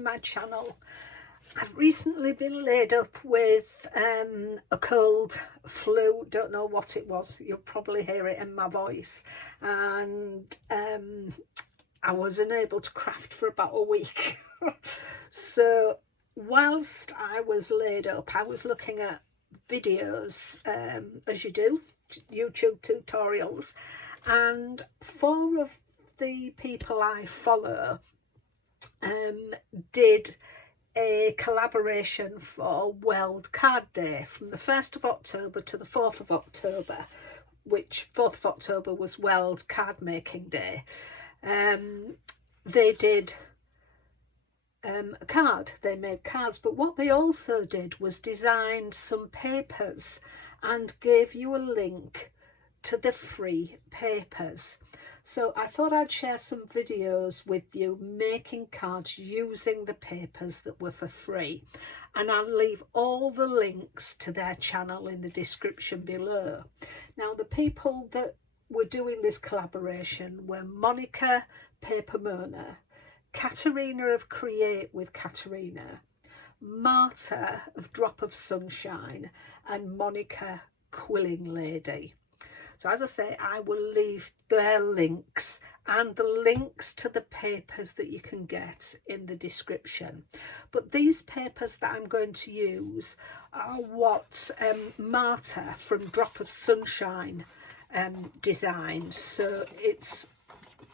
to my channel. I've recently been laid up with a cold, flu, don't know what it was, you'll probably hear it in my voice, and I was unable to craft for about a week. So whilst I was laid up, I was looking at videos, as you do, YouTube tutorials, and 4 of the people I follow did a collaboration for World Card Day from the 1st of October to the 4th of October, which 4th of October was World Card Making Day. They did a card, they made cards, but what they also did was designed some papers and gave you a link to the free papers. So I thought I'd share some videos with you making cards using the papers that were for free, and I'll leave all the links to their channel in the description below. Now, the people that were doing this collaboration were Monika, PaperMona, Katarina of Create with Katarina, Marta of Drop of Sunshine, and Monika, Quilling Lady. So as I say, I will leave their links and the links to the papers that you can get in the description. But these papers that I'm going to use are what Marta from Drop of Sunshine designed. So it's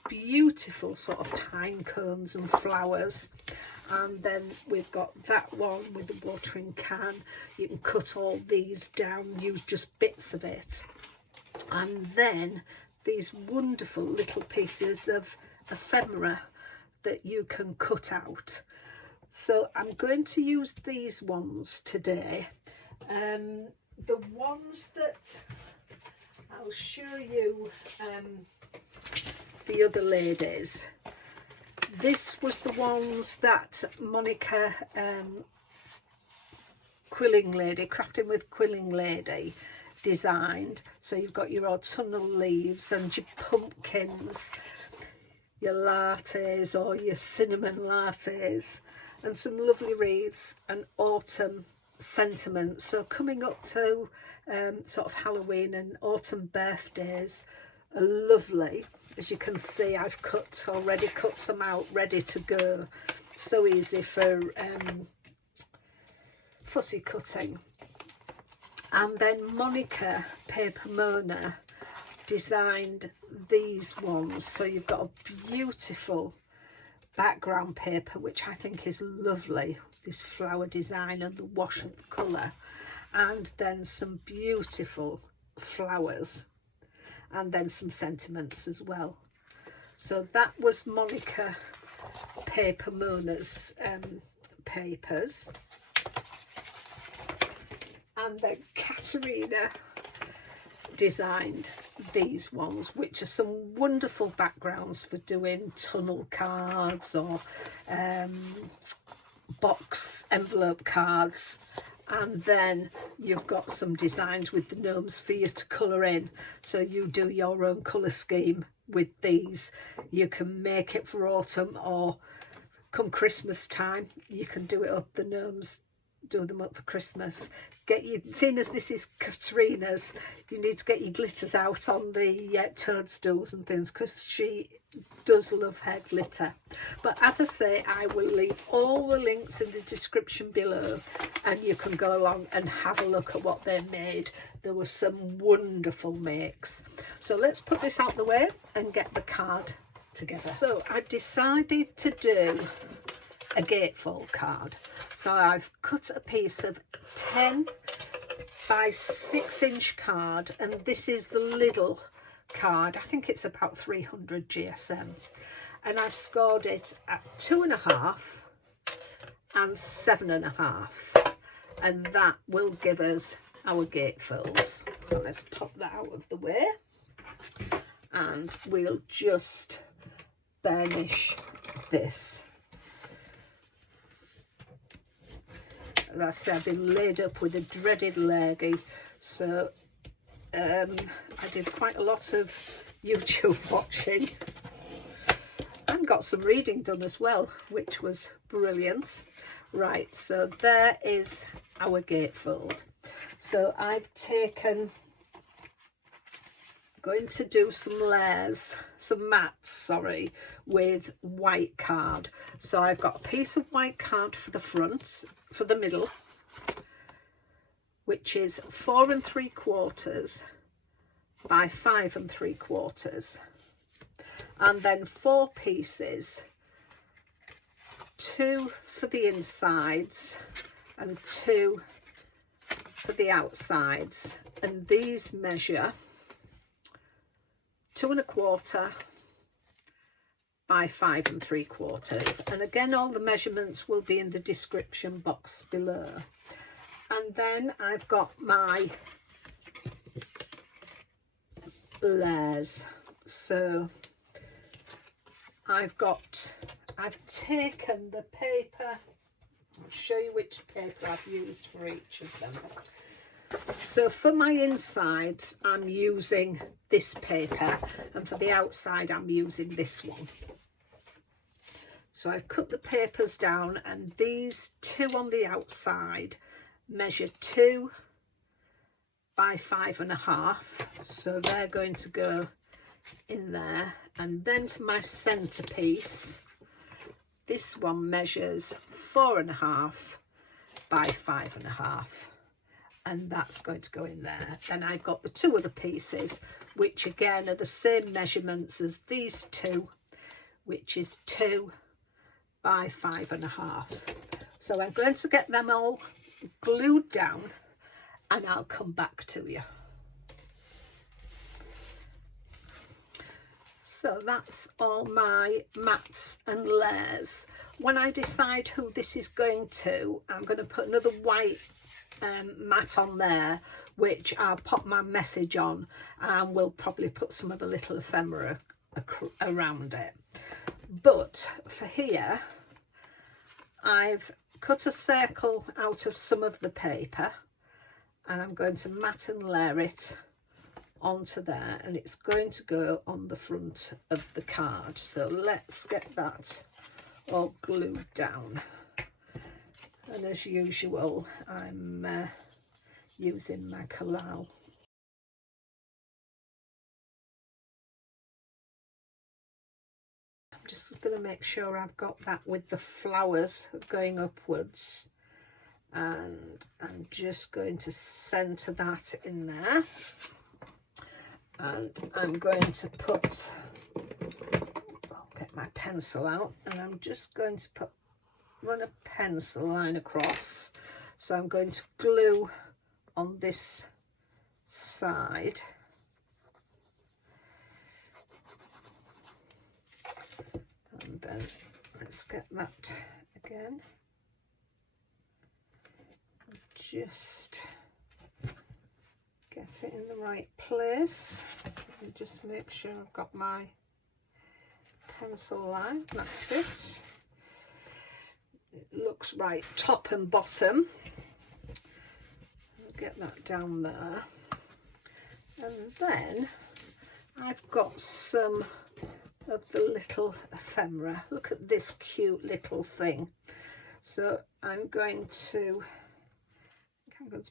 beautiful sort of pine cones and flowers. And then we've got that one with the watering can. You can cut all these down, use just bits of it. And then these wonderful little pieces of ephemera that you can cut out. So I'm going to use these ones today. The ones that I'll show you, the other ladies, this was the ones that Monika, Quilling Lady, Crafting with Quilling Lady, designed. So you've got your autumnal leaves and your pumpkins, your lattes or your cinnamon lattes, and some lovely wreaths and autumn sentiments. So coming up to sort of Halloween and autumn birthdays are lovely. As you can see, I've already cut some out ready to go. So easy for fussy cutting. And then Monika, PaperMona, designed these ones. So you've got a beautiful background paper, which I think is lovely, this flower design and the wash of colour, and then some beautiful flowers, and then some sentiments as well. So that was Monika, PaperMona's papers. And then Katarina designed these ones, which are some wonderful backgrounds for doing tunnel cards or box envelope cards. And then you've got some designs with the gnomes for you to colour in. So you do your own colour scheme with these. You can make it for autumn, or come Christmas time, you can do it up, the gnomes do them up for Christmas. Get you, seeing as this is Katarina's, you need to get your glitters out on the toadstools and things, because she does love her glitter. But as I say, I will leave all the links in the description below, and you can go along and have a look at what they made. There were some wonderful makes. So let's put this out the way and get the card together. So I decided to do a gatefold card. So I've cut a piece of 10 by 6 inch card, and this is the little card. I think it's about 300 GSM, and I've scored it at 2.5 and 7.5, and that will give us our gatefolds. So let's pop that out of the way, and we'll just burnish this. As I said, I've been laid up with a dreaded lurgy, so I did quite a lot of YouTube watching and and got some reading done as well, which was brilliant. Right, so there is our gatefold. So I've taken, going to do some layers, some mats, sorry, with white card. So I've got a piece of white card for the front, for the middle, which is 4 3/4 by 5 3/4, and then 4 pieces, 2 for the insides and 2 for the outsides, and these measure 2 1/4 by 5 3/4, and again all the measurements will be in the description box below. And then I've got my layers. So I've taken the paper, I'll show you which paper I've used for each of them. So for my insides I'm using this paper, and for the outside I'm using this one. So I've cut the papers down, and these 2 on the outside measure 2 by 5 1/2, so they're going to go in there. And then for my centerpiece, this one measures 4 1/2 by 5 1/2, and that's going to go in there. Then I've got the 2 other pieces, which again are the same measurements as these 2, which is 2 by 5 1/2. So I'm going to get them all glued down, and I'll come back to you. So that's all my mats and layers. When I decide who this is going to, I'm going to put another white mat on there, which I'll pop my message on, and we'll probably put some of the little ephemera around it. But for here, I've cut a circle out of some of the paper, and I'm going to mat and layer it onto there, and it's going to go on the front of the card. So let's get that all glued down. And as usual, I'm using my collal. I'm just going to make sure I've got that with the flowers going upwards, and I'm just going to centre that in there. And I'm going to put, I'll get my pencil out, and I'm just going to run a pencil line across. So I'm going to glue on this side, and then let's get that again, just get it in the right place, and just make sure I've got my pencil line. That's it. It looks right top and bottom. I'll get that down there, and then I've got some of the little ephemera. Look at this cute little thing. So I'm going to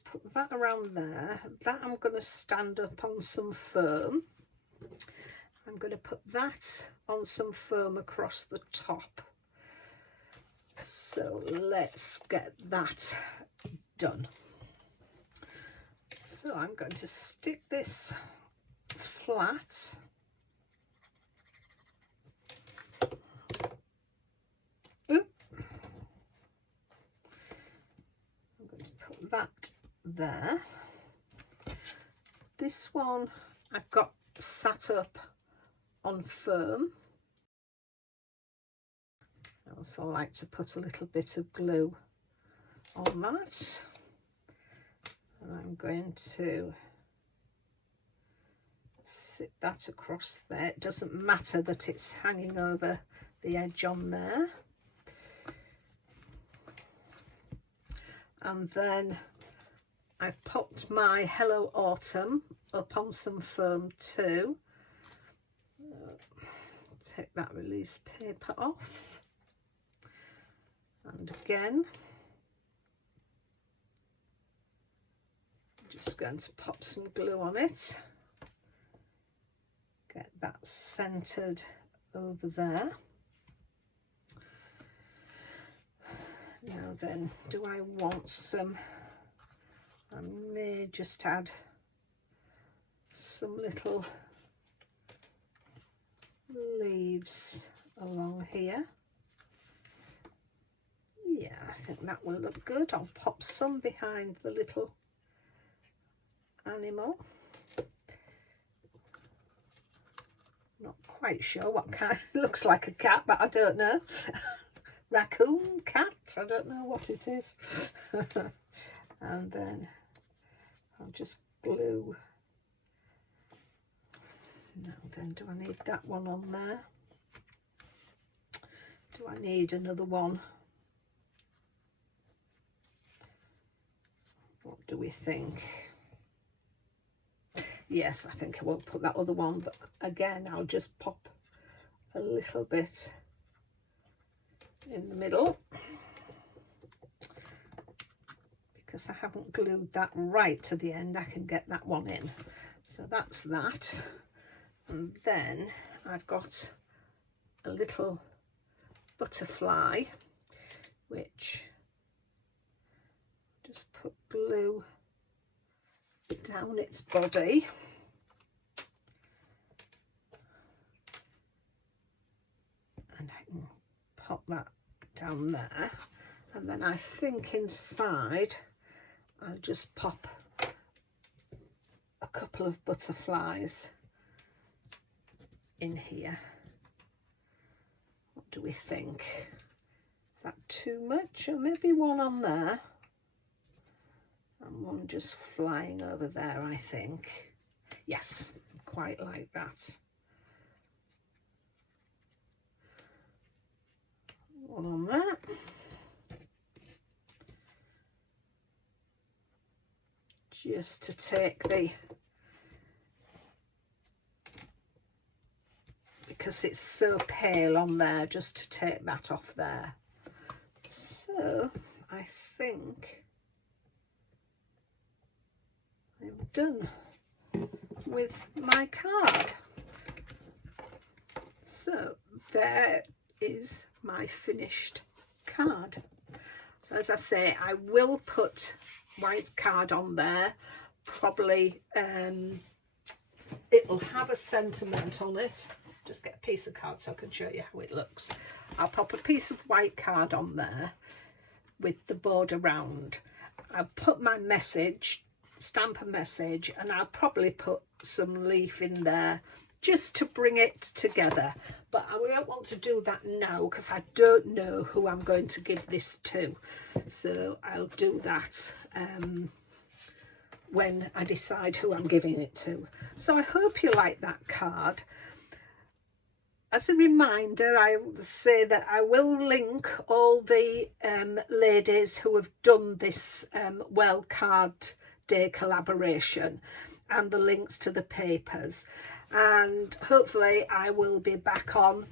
put that around there. That I'm going to stand up on some foam. I'm going to put that on some foam across the top. So let's get that done. So I'm going to stick this flat. Oop. I'm going to put that there. This one I've got sat up on foam. I also like to put a little bit of glue on that, and I'm going to sit that across there. It doesn't matter that it's hanging over the edge on there. And then I've popped my Hello Autumn up on some foam too. take that release paper off, and again I'm just going to pop some glue on it, get that centered over there. Now then, do I want some, I may just add some little leaves along here. Yeah, I think that will look good. I'll pop some behind the little animal. Not quite sure what kind. It looks like a cat, but I don't know. Raccoon, cat, I don't know what it is. And then I'll just glue. Now then, do I need that one on there? Do I need another one? What do we think? Yes, I think I won't put that other one, but again I'll just pop a little bit in the middle because I haven't glued that right to the end. I can get that one in, so that's that. And then I've got a little butterfly which just put glue down its body, and I can pop that down there, and then I think inside I'll just pop a couple of butterflies in here. What do we think? Is that too much? Or maybe one on there and one just flying over there, I think. Yes, quite like that. One on there. Just to take the, because it's so pale on there, just to take that off there. So I think I'm done with my card. So there is my finished card. So as I say, I will put white card on there. Probably it'll have a sentiment on it. Just get a piece of card so I can show you how it looks. I'll pop a piece of white card on there with the border round. I'll put my message, stamp a message, and I'll probably put some leaf in there just to bring it together. But I don't want to do that now because I don't know who I'm going to give this to. So I'll do that when I decide who I'm giving it to. So I hope you like that card. As a reminder, I will say that I will link all the ladies who have done this Well Card Day collaboration and the links to the papers, and hopefully I will be back on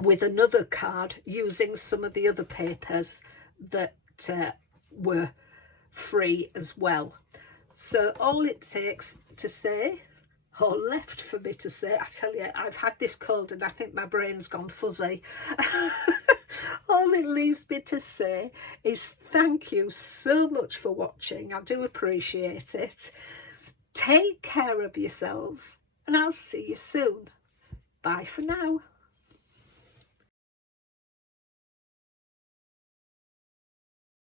with another card using some of the other papers that were free as well. So all it takes to say, or left for me to say, I tell you, I've had this cold and I think my brain's gone fuzzy. All it leaves me to say is thank you so much for watching. I do appreciate it. Take care of yourselves and I'll see you soon. Bye for now.